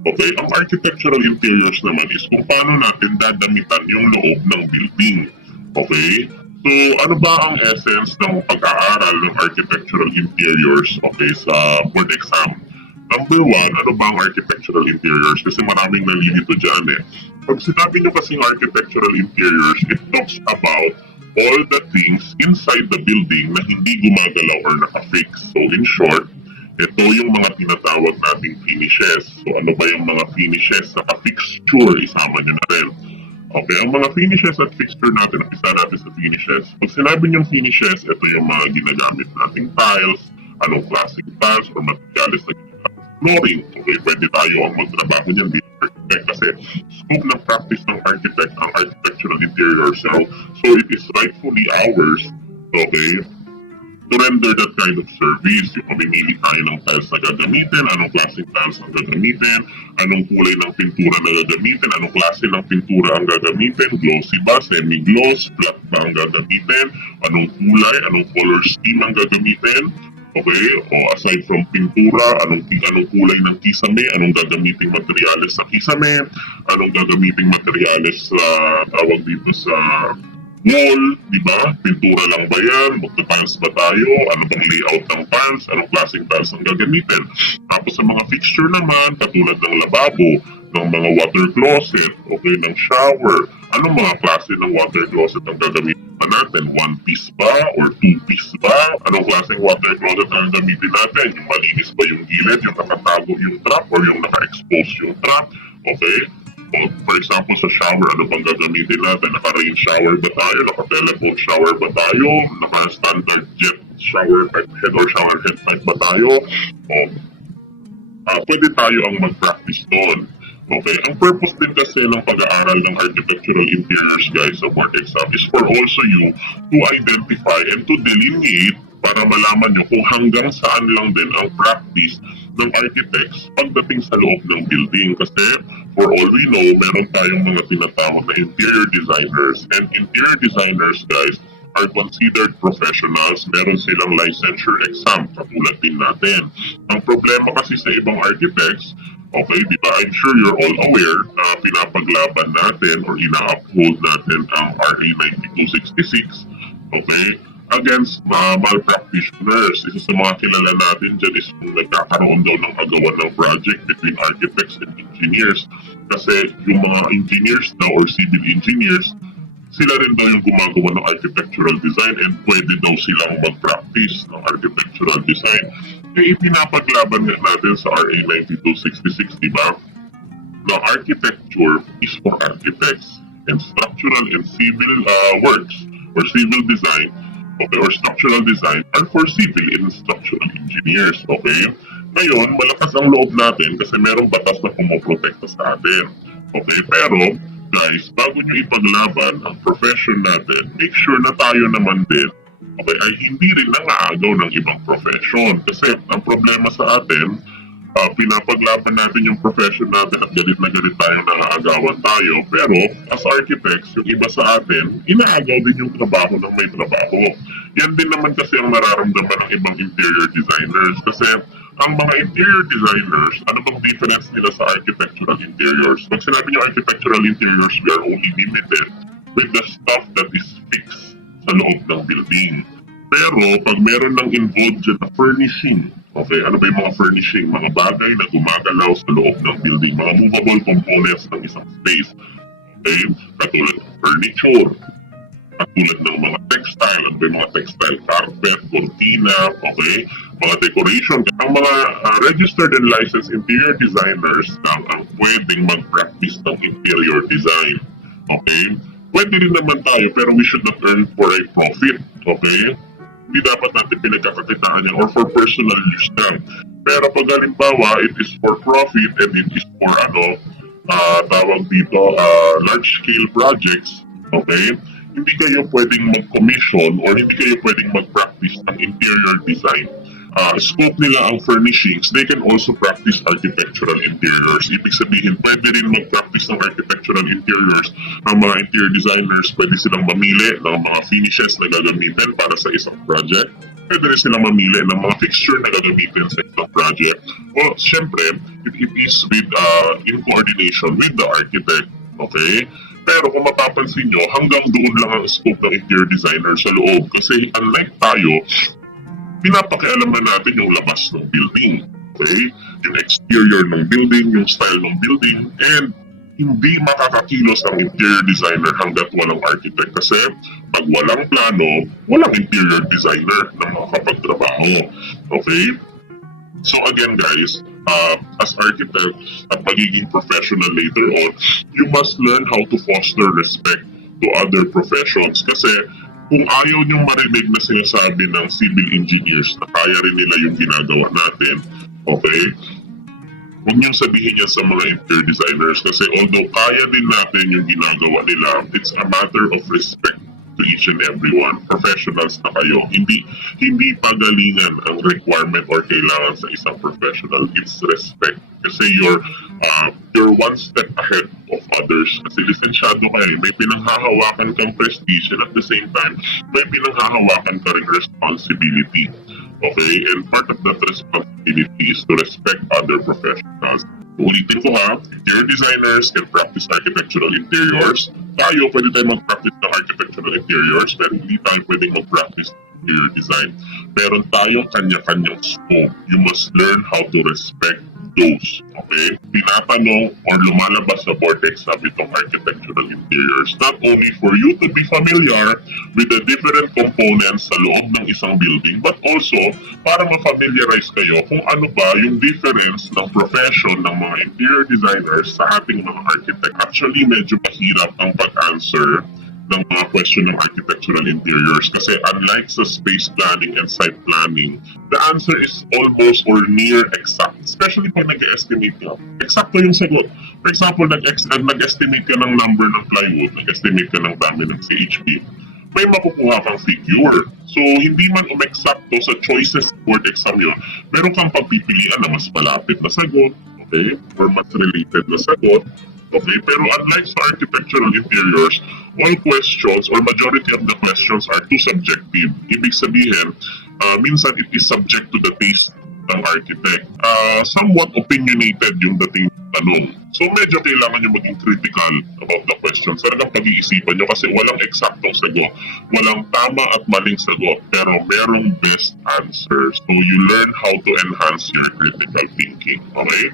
Okay, ang architectural interiors naman is kung paano natin dadamitan yung loob ng building. Okay? So, ano ba ang essence ng pag-aaral ng architectural interiors, okay, sa board exam? Number one, ano ba ang architectural interiors? Kasi maraming nalilito dyan eh. Pag sinabi nyo kasing architectural interiors, it talks about all the things inside the building na hindi gumagalaw or naka-fix. So, in short, ito yung mga tinatawag nating finishes. So ano ba yung mga finishes sa fixture? Isama nyo na rin. Okay, ang mga finishes at fixture natin, isa natin sa finishes. Pag sinabi niyong finishes, ito yung mga ginagamit nating tiles, anong klaseng tiles or materials na ginagamit sa flooring. Okay, pwede tayo ang magtrabaho niyan bilang architect kasi scope ng practice ng architect ang architectural interior. So it is rightfully ours, okay, to render that kind of service. Yung pamimili tayo ng tiles na gagamitin, anong klaseng tiles ang gagamitin, anong kulay ng pintura na gagamitin, anong klase ng pintura ang gagamitin, glossy ba, semi-gloss, flat ba ang gagamitin, anong kulay, anong color scheme ang gagamitin. Okay, o aside from pintura, anong kulay ng kisame, anong gagamiting materials sa kisame, anong gagamiting materials sa tawag dito sa wall, di ba? Pintura lang ba yan? Magta-tiles ba tayo? Ano bang layout ng tiles? Anong klaseng tiles ang gagamitin? Tapos sa mga fixture naman, katulad ng lababo, ng mga water closet, okay, ng shower, anong mga klase ng water closet ang gagamitin natin? One piece ba? Or two piece ba? Anong klaseng water closet ang gagamitin natin? Yung malinis ba yung gilid? Yung nakatago yung trap? Or yung naka-expose yung trap? Okay? O, for example, sa shower, ano bang gagamitin natin? Naka-rain shower ba tayo? Naka-telephone shower ba tayo? Naka-standard jet shower head or shower head type ba tayo? O, pwede tayo ang mag-practice doon. Okay? Ang purpose din kasi ng pag-aaral ng architectural interiors, guys, sa board exam is for also you to identify and to delineate para malaman nyo kung hanggang saan lang din ang practice ng architects pagdating sa loob ng building. Kasi for all we know, meron tayong mga tinatawag na interior designers. And interior designers, guys, are considered professionals. Meron silang licensure exam, katulad din natin. Ang problema kasi sa ibang architects, okay, di ba? I'm sure you're all aware na pinapaglaban natin or ina-uphold natin ang RA 9266, okay, against malpractitioners. Isa sa mga kilala natin dyan is kung nagkakaroon daw ng agawan ng project between architects and engineers. Kasi yung mga engineers daw or civil engineers, sila rin daw yung gumagawa ng architectural design and pwede daw silang mag-practice ng architectural design. Kaya ipinapaglaban natin sa RA 9266, di ba? Na architecture is for architects and structural and civil works or civil design, okay, or structural design are for civil and structural engineers, okay? Ngayon, malakas ang loob natin kasi merong batas na pumoprotekta sa atin. Okay, pero guys, bago nyo ipaglaban ang profession natin, make sure na tayo naman din, okay, ay hindi rin nangaagaw ng ibang profession. Kasi ang problema sa atin, pinapaglaban natin yung profession natin at galit na galit tayong nangaagawan tayo. Pero as architects, yung iba sa atin, inaagaw din yung trabaho ng may trabaho. Yan din naman kasi ang nararamdaman ng ibang interior designers. Kasi ang mga interior designers, ano bang difference nila sa architectural interiors? Pag sinabi niyo architectural interiors, we are only limited with the stuff that is fixed sa loob ng building. Pero pag meron ng involved dyan na furnishing, okay, ano ba yung mga furnishing? Mga bagay na gumagalaw sa loob ng building, mga movable components ng isang space. Okay, katulad ng furniture, katulad ng mga textile, ano ba yung mga textile carpet, cortina, okay, mga decoration. Ang mga registered and licensed interior designers lang ang pwedeng mag-practice ng interior design. Okay? Pwede rin naman tayo pero we should not earn for a profit. Okay? Hindi dapat natin pinagkakakitaan yan or for personal use lang. Pero pag halimbawa, it is for profit and it is for tawag dito, large scale projects, okay? Hindi kayo pwedeng mag-commission or hindi kayo pwedeng mag-practice ng interior design. scope nila ang furnishings, they can also practice architectural interiors. Ibig sabihin, pwede rin mag-practice ng architectural interiors. Ang mga interior designers, pwede silang mamili ng mga finishes na gagamitin para sa isang project. Pwede rin silang mamili ng mga fixture na gagamitin sa isang project. Well, syempre, it is in coordination with the architect. Okay? Pero kung mapapansin nyo, hanggang doon lang ang scope ng interior designer sa loob. Kasi unlike tayo, pinapakialaman natin yung labas ng building. Okay? Yung exterior ng building, yung style ng building, and hindi makakakilos ang interior designer hanggat walang architect. Kasi pag walang plano, walang interior designer na makakapagtrabaho. Okay? So again guys, as architects at magiging professional later on, you must learn how to foster respect to other professions kasi kung ayaw niyong marinig na sinasabi ng civil engineers na kaya rin nila yung ginagawa natin, okay? Huwag niyong sabihin yan sa mga interior designers kasi although kaya din natin yung ginagawa nila, it's a matter of respect to each and everyone. Professionals na kayo. Hindi pagalingan ang requirement or kailangan sa isang professional. It's respect. Kasi you're one step ahead of others. Kasi lisensyado kayo, may pinanghahawakan kang prestige and at the same time, may pinanghahawakan ka rin responsibility. Okay? And part of that responsibility is to respect other professionals. Ulitin ko ha, interior designers can practice architectural interiors. Tayo, pwede tayo mag-practice ng architectural interiors, pero hindi tayo pwedeng mag-practice ng interior design. Meron tayong kanya-kanyang scope. You must learn how to respect those. Okay? Tinatanong or lumalabas sa board exam itong architectural interiors. Not only for you to be familiar with the different components sa loob ng isang building, but also para ma-familiarize kayo kung ano ba yung difference ng profession ng mga interior designers sa ating mga architect. Actually, medyo mahirap ang pag-answer ng mga question ng architectural interiors kasi unlike sa space planning and site planning, the answer is almost or near exact. Especially pag nag-estimate ka. Eksakto yung sagot. For example, nag-estimate ka ng number ng plywood, nag-estimate ka ng dami ng CHP. May makukuha kang figure. So, hindi man umeksakto sa choices board exam yun, meron kang pagpipilian na mas malapit na sagot, okay? Or mas related na sagot. Okay, pero unlike sa architectural interiors, all questions or majority of the questions are too subjective. Ibig sabihin, minsan it is subject to the taste ng architect. Somewhat opinionated yung dating tanong. So medyo kailangan nyo maging critical about the questions. Talagang pag-iisipan nyo kasi walang eksaktong sagot. Walang tama at maling sagot, pero merong best answer. So you learn how to enhance your critical thinking. Okay?